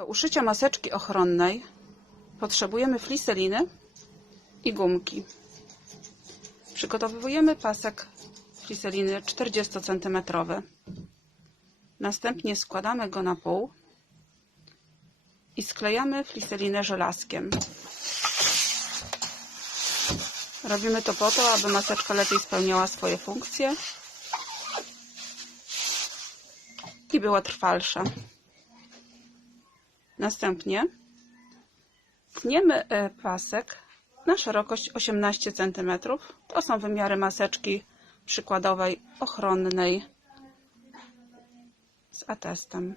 Do uszycia maseczki ochronnej potrzebujemy fliseliny i gumki. Przygotowujemy pasek fliseliny 40 cm. Następnie składamy go na pół i sklejamy fliselinę żelazkiem. Robimy to po to, aby maseczka lepiej spełniała swoje funkcje i była trwalsza. Następnie tniemy e, pasek na szerokość 18 cm. To są wymiary maseczki przykładowej ochronnej z atestem.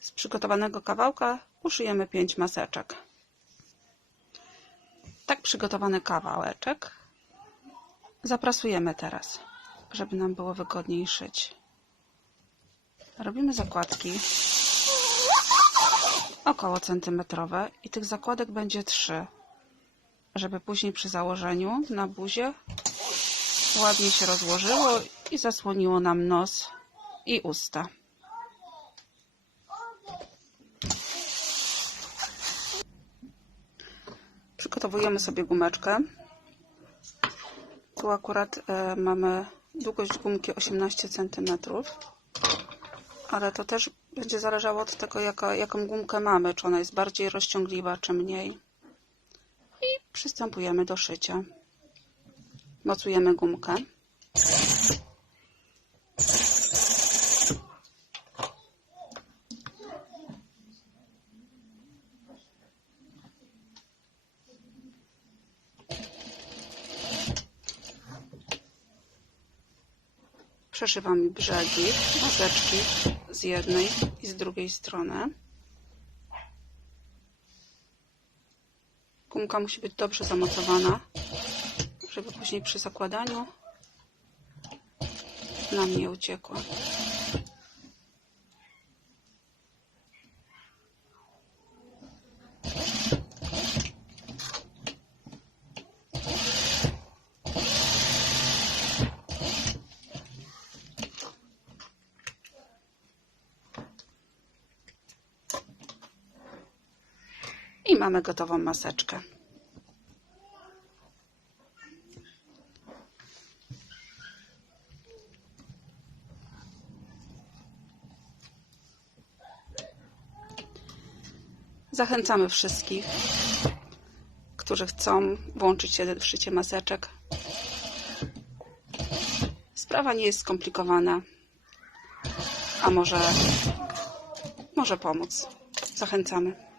Z przygotowanego kawałka uszyjemy 5 maseczek. Tak przygotowany kawałeczek zaprasujemy teraz, żeby nam było wygodniej szyć. Robimy zakładki około centymetrowe i tych zakładek będzie 3, żeby później przy założeniu na buzie ładnie się rozłożyło i zasłoniło nam nos i usta. Przygotowujemy sobie gumeczkę. Tu akurat e, mamy długość gumki 18 cm, ale to też będzie zależało od tego, jaka, jaką gumkę mamy, czy ona jest bardziej rozciągliwa, czy mniej. I przystępujemy do szycia. Mocujemy gumkę. Przeszywamy brzegi maseczki z jednej i z drugiej strony. Gumka musi być dobrze zamocowana, żeby później przy zakładaniu nam nie uciekła. Mamy gotową maseczkę. Zachęcamy wszystkich, którzy chcą włączyć się w szycie maseczek. Sprawa nie jest skomplikowana, a może, może pomóc. Zachęcamy.